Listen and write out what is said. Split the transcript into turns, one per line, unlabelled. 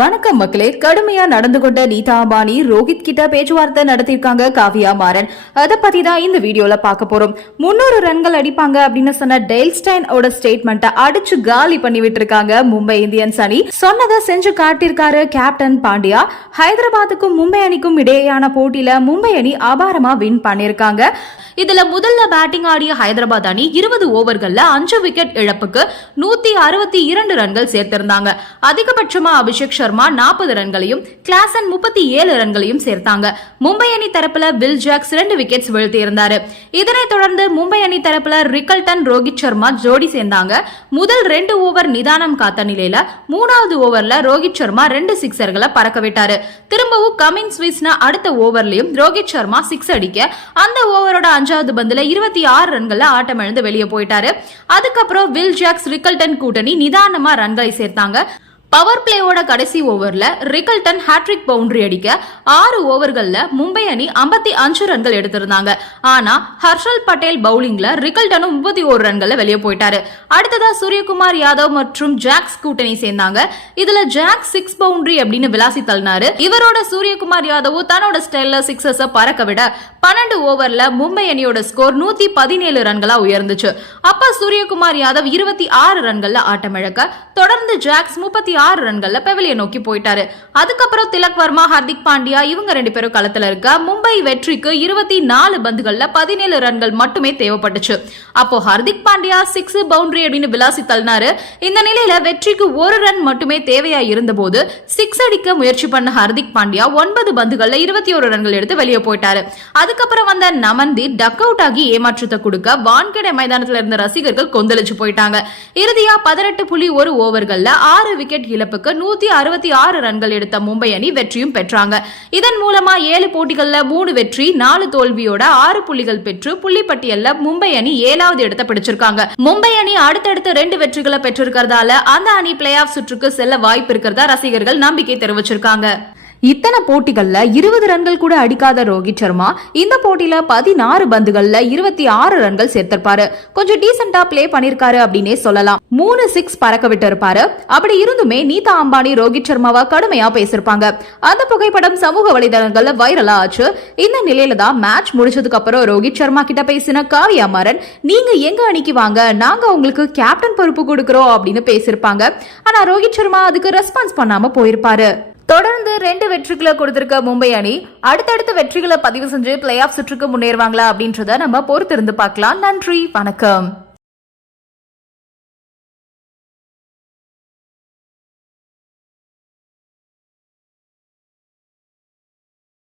வணக்கம் மக்களே. கடுமையா நடந்து கொண்ட நீதா அம்பானி ரோஹித் கிட்ட பேச்சுவார்த்தை நடத்திருக்காங்க காவியா மாறன். அதை பத்தி தான் இந்த வீடியோல பார்க்க போறோம். முன்னூறு ரன்கள் அடிப்பாங்க அப்படின்னு சொன்ன டெல்ஸ்டைன் ஓட ஸ்டேட்மெண்ட்டை அடிச்சு காலி பண்ணி விட்டுருக்காங்க மும்பை இந்தியன்ஸ் அணி. சொன்னதை செஞ்சு காட்டியிருக்காரு கேப்டன் பாண்டியா. ஹைதராபாத்துக்கும் மும்பை அணிக்கும் இடையேயான போட்டியில மும்பை அணி அபாரமா வின் பண்ணிருக்காங்க இதுல முதல்ல பேட்டிங் ஆடிய ஹைதராபாத் அணி இருபது ஓவர்கள்ல அஞ்சு விக்கெட் இழப்புக்கு நூத்தி அறுபத்தி இரண்டு ரன்கள் சேர்த்திருந்தாங்க. அதிகபட்சமா அபிஷேக் சர்மா நாற்பது ரன்களையும் கிளாசன் முப்பத்தி ஏழு ரன்களையும் சேர்த்தாங்க. மும்பை அணி தரப்புல வில் ஜாக்ஸ் ரெண்டு விக்கெட்ஸ் வீழ்த்தியிருந்தாரு. இதனைத் தொடர்ந்து மும்பை அணி தரப்புல ரிக்கல்டன் ரோஹித் சர்மா ஜோடி சேர்ந்தாங்க. முதல் ரெண்டு ஓவர் நிதானம் காத்த நிலையில மூணாவது ஓவர்ல ரோஹித் சர்மா ரெண்டு சிக்ஸர்களை பறக்க விட்டாரு. திரும்பவும் கமின்ஸ் வீசின அடுத்த ஓவர்லயும் ரோஹித் சர்மா சிக்ஸ் அடிக்க அந்த ஓவரோட அஞ்சாவது பந்துல இருபத்தி ஆறு ரன்கள்ல ஆட்டம் இழந்து வெளியே போயிட்டாரு. அதுக்கப்புறம் வில் ஜாக்ஸ் ரிக்கல்டன் கூட்டணி நிதானமா ரன்களை சேர்த்தாங்க. பவர் பிளேவோட கடைசி ஓவர்ல ரிக்கல்டன் ஹாட்ரிக் பவுண்டரி அடிக்க ஆறு ஓவர்கள்ல மும்பை அணி ஐம்பத்தி அஞ்சு ரன்கள் எடுத்திருந்தாங்க. ஆனா ஹர்ஷல் பட்டேல் பவுலிங்ல ரிக்கல்டனும் முப்பத்தி ஒரு ரன்கள்ல வெளியே போயிட்டாரு. அடுத்ததா சூரியகுமார் யாதவ் மற்றும் ஜாக்ஸ் கூட்டணி சேர்ந்தாங்க. இதுல ஜாக் சிக்ஸ் பவுண்டரி அப்படின்னு விளாசி தள்ளினாரு. இவரோட சூரியகுமார் யாதவ் தன்னோட ஸ்டைல்ல சிக்ஸஸ பறக்க விட பன்னெண்டு ஓவர்ல மும்பை அணியோட ஸ்கோர் நூத்தி பதினேழு ரன்களா உயர்ந்துச்சு. அப்ப சூரியகுமார் யாதவ் இருபத்தி ஆறு ரன்கள்ல ஆட்டமிழக்க. தொடர்ந்து ஜாக்ஸ் முப்பத்தி ஆறு ரன்கள்ல பெவிலிய நோக்கி போயிட்டாரு. அதுக்கப்புறம் திலக் வர்மா ஹர்திக் பாண்டியா இவங்க ரெண்டு பேரும் களத்துல இருக்க மும்பை வெற்றிக்கு இருபத்தி நாலு பந்துகள்ல பதினேழு ரன்கள் மட்டுமே தேவைப்பட்டுச்சு. அப்போ ஹர்திக் பாண்டியா சிக்ஸ் பவுண்டரி அப்படின்னு விளாசி தள்ளினாரு. இந்த நிலையில வெற்றிக்கு ஒரு ரன் மட்டுமே தேவையா இருந்தபோது சிக்ஸ் அடிக்க முயற்சி பண்ண ஹர்திக் பாண்டியா ஒன்பது பந்துகள்ல இருபத்தி ஒரு ரன்கள் எடுத்து வெளியே போயிட்டாரு. அதுக்கப்புறம் வந்த நமந்தி டக் அவுட் ஆகி ஏமாற்றத்தை கொடுக்க வான்கடை மைதானத்துல இருந்த ரசிகர்கள் கொந்தளிச்சு போயிட்டாங்க. இறுதியா பதினெட்டு புள்ளி ஒரு ஓவர்கள்ல ஆறு விக்கெட் இழப்புக்கு நூத்தி அறுபத்தி ஆறு ரன்கள் எடுத்த மும்பை அணி வெற்றியும் பெற்றாங்க. இதன் மூலமா ஏழு போட்டிகள்ல மூணு வெற்றி நாலு தோல்வியோட ஆறு புள்ளிகள் பெற்று புள்ளிப்பட்டியல்ல மும்பை அணி ஏழாவது இடத்தை பிடிச்சிருக்காங்க. மும்பை அணி அடுத்தடுத்து ரெண்டு வெற்றிகளை பெற்றிருக்கிறதால அந்த அணி பிளே ஆஃப் சுற்றுக்கு செல்ல வாய்ப்பு இருக்கிறதா ரசிகர்கள் நம்பிக்கை தெரிவிச்சிருக்காங்க. இத்தனை போட்டிகள்ல இருபது ரன்கள் கூட அடிக்காத ரோஹித் சர்மா இந்த போட்டியில பதினாறு பந்துகள்ல இருபத்தி ஆறு ரன்கள் சேர்த்திருப்பாரு. கொஞ்சம் டீசெண்டா பிளே பண்ணிருக்காரு அப்படின்னே சொல்லலாம். மூணு சிக்ஸ் பறக்க விட்டு இருப்பாரு அப்படி இருந்துமே நீதா அம்பானி ரோஹித் சர்மாவை கடுமையா பேசிருப்பாங்க. அந்த புகைப்படம் சமூக வலைதளங்கள்ல வைரலா ஆச்சு. இந்த நிலையில தான் மேட்ச் முடிச்சதுக்கு அப்புறம் ரோஹித் சர்மா கிட்ட பேசின காவியா மாறன் நீங்க எங்க அணிக்கு வாங்க? நாங்க உங்களுக்கு கேப்டன் பொறுப்பு கொடுக்கறோம் அப்படின்னு பேசிருப்பாங்க. ஆனா ரோஹித் சர்மா அதுக்கு ரெஸ்பான்ஸ் பண்ணாம போயிருப்பாரு. தொடர்ந்து ரெண்டு வெற்றிகளை கொடுத்திருக்க மும்பை அணி அடுத்தடுத்த வெற்றிகளை பதிவு செஞ்சு பிளே ஆஃப் சுற்றுக்கு முன்னேறுவாங்களா அப்படின்றத நம்ம பொறுத்திருந்து பார்க்கலாம். நன்றி வணக்கம்.